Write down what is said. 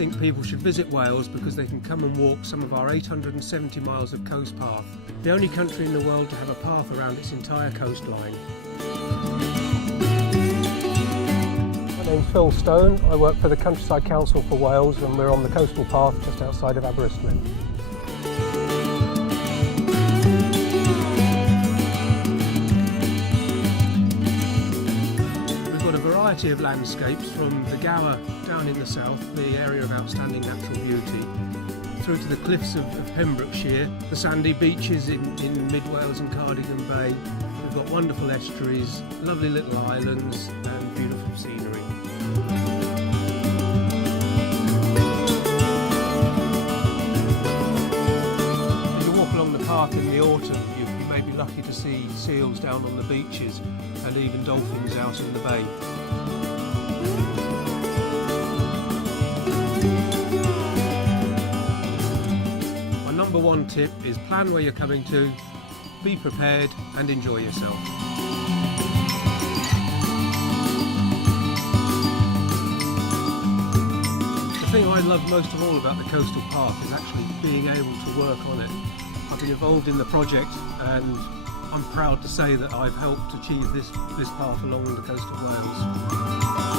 think people should visit Wales because they can come and walk some of our 870 miles of coast path, the only country in the world to have a path around its entire coastline. My name's Phil Stone. I work for the Countryside Council for Wales and we're on the coastal path just outside of Aberystwyth. Variety of landscapes from the Gower down in the south, the area of outstanding natural beauty, through to the cliffs of Pembrokeshire, the sandy beaches in mid-Wales and Cardigan Bay. We've got wonderful estuaries, lovely little islands and beautiful scenery. As you walk along the path in the autumn, you may be lucky to see seals down on the beaches and even dolphins out in the bay. My number one tip is plan where you're coming to, be prepared and enjoy yourself. The thing I love most of all about the coastal path is actually being able to work on it. I've been involved in the project and I'm proud to say that I've helped achieve this path along the coast of Wales.